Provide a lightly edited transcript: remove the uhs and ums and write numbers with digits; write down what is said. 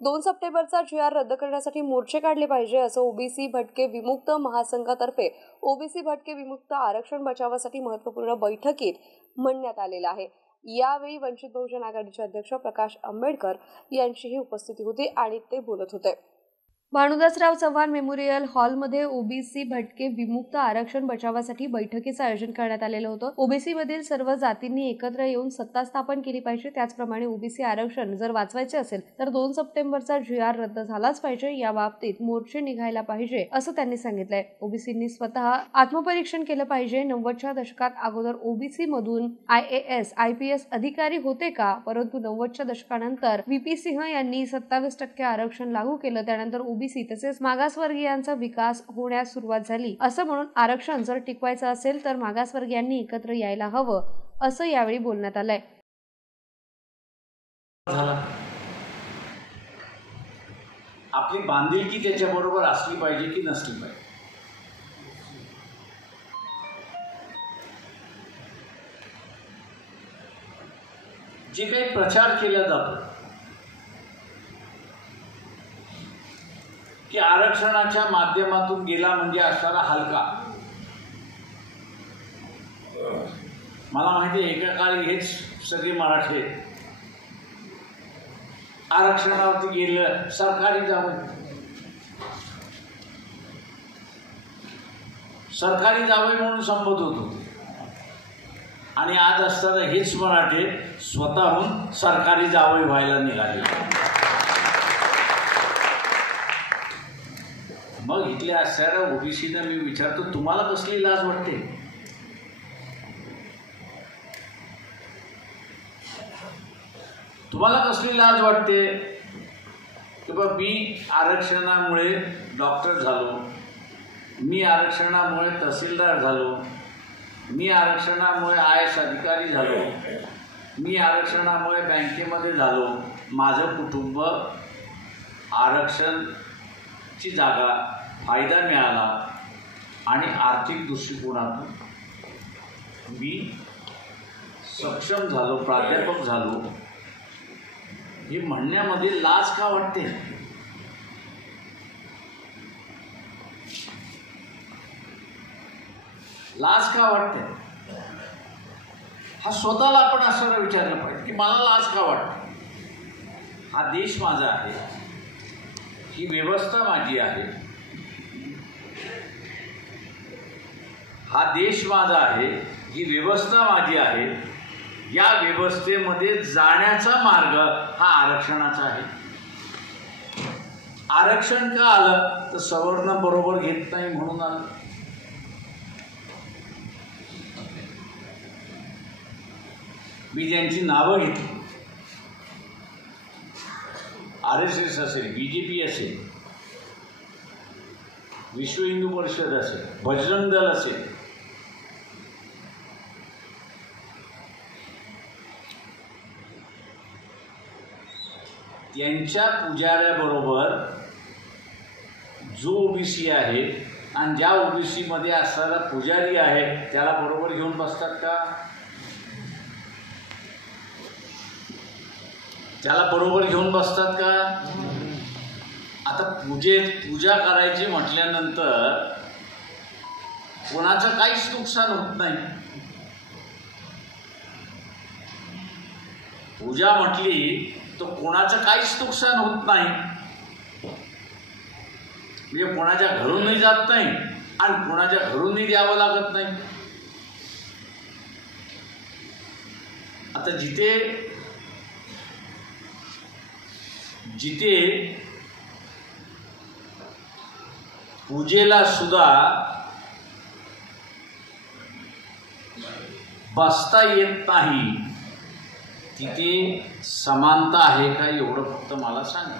2 सप्टेंबरचा GR रद्द करण्यासाठी मोर्चे काढले पाहिजे असं ओबीसी भटके विमुक्त महासंघातर्फे ओबीसी भटके विमुक्त आरक्षण बचावासाठी महत्त्वपूर्ण बैठकीत म्हणण्यात आलेलं आहे। यावेळी वंचित बहुजन आघाडीचे अध्यक्ष प्रकाश आंबेडकर यांचीही उपस्थिती होती आणि ते बोलत होते। भानुदासराव चव्हाण मेमोरियल हॉलमध्ये ओबीसी भटके विमुक्त आरक्षण बचावासाठी बैठकीचं आयोजन करण्यात आलेलं होतं। ओबीसी मधील सर्व जातींनी एकत्र येऊन सत्ता स्थापन केली पाहिजे। त्याचप्रमाणे ओबीसी आरक्षण जर वाचवायचे असेल तर 2 सप्टेंबरचा GR रद्द झालाच पाहिजे। या बाबतीत मोर्चे निघायला पाहिजे असं त्यांनी सांगितलंय। ओबीसींनी स्वतः आत्मपरीक्षण केलं पाहिजे। 90च्या दशकात अगोदर ओबीसी मधून IAS IPS अधिकारी होते का? परंतु 90च्या दशकानंतर VP सिंह यांनी 27% आरक्षण लागू केलं। त्यानंतर ओबीसी तसेच मागासवर्गीयांचा विकास होण्यास सुरुवात झाली। असं म्हणून आरक्षण जर टिकवायचं असेल तर मागासवर्गीयांनी एकत्र यायला हवं असं यावेळी बोलण्यात आलंय। आपली बांधिलकी त्याच्याबरोबर असली पाहिजे की नसली पाहिजे। जे काही प्रचार केला जातो की आरक्षणाच्या माध्यमातून गेला म्हणजे असणारा हलका, मला माहिती आहे एका काळी हेच सगळे मराठे आरक्षणावरती गेलं सरकारी जावई म्हणून संबोधत होते आणि आज असताना हेच मराठे स्वतःहून सरकारी जावई व्हायला निघाले। मग इथल्या असणाऱ्या ओबीसीना मी विचारतो, तुम्हाला कसली लाज वाटते? तुम्हाला कसली लाज वाटते की बा मी आरक्षणामुळे डॉक्टर झालो, मी आरक्षणामुळे तहसीलदार झालो, मी आरक्षणामुळे IAS अधिकारी झालो, मी आरक्षणामुळे बँकेमध्ये झालो, माझं कुटुंब आरक्षणची जागा फायदा मिळाला आणि आर्थिक दृष्टिकोनातून मी सक्षम झालो, प्राध्यापक झालो, हे म्हणण्यामध्ये लाज का वाटते? लाज का वाटते? हा स्वतःला आपण असं विचारलं पाहिजे की मला लाज का वाटते? हा देश माझा आहे, ही व्यवस्था माझी आहे, हा देश माझा आहे, ही व्यवस्था माझी आहे। या व्यवस्थेमध्ये जाण्याचा मार्ग हा आरक्षणाचा आहे। आरक्षण का आलं तर सवर्ण बरोबर घेत नाही म्हणून आलं। मी ज्यांची नावं घेतली, RSS असेल, BJP असेल, विश्व हिंदू परिषद असेल, बजरंग दल असेल, त्यांच्या पुजाऱ्याबरोबर जो ओबीसी आहे आणि ज्या ओबीसी मध्ये असणारा पुजारी आहे त्याला बरोबर घेऊन बसतात का? त्याला बरोबर घेऊन बसतात का? आता पूजा करायची म्हटल्यानंतर कोणाचं काहीच नुकसान होत नाही। पूजा म्हटली तर कोणाचं काहीच नुकसान होत नाही, म्हणजे कोणाच्या घरूनही जात नाही आणि कोणाच्या घरूनही द्यावं लागत नाही। आता जिथे पूजेला सुद्धा बसता येत नाही तिथे समानता आहे का एवढं फक्त मला सांगा।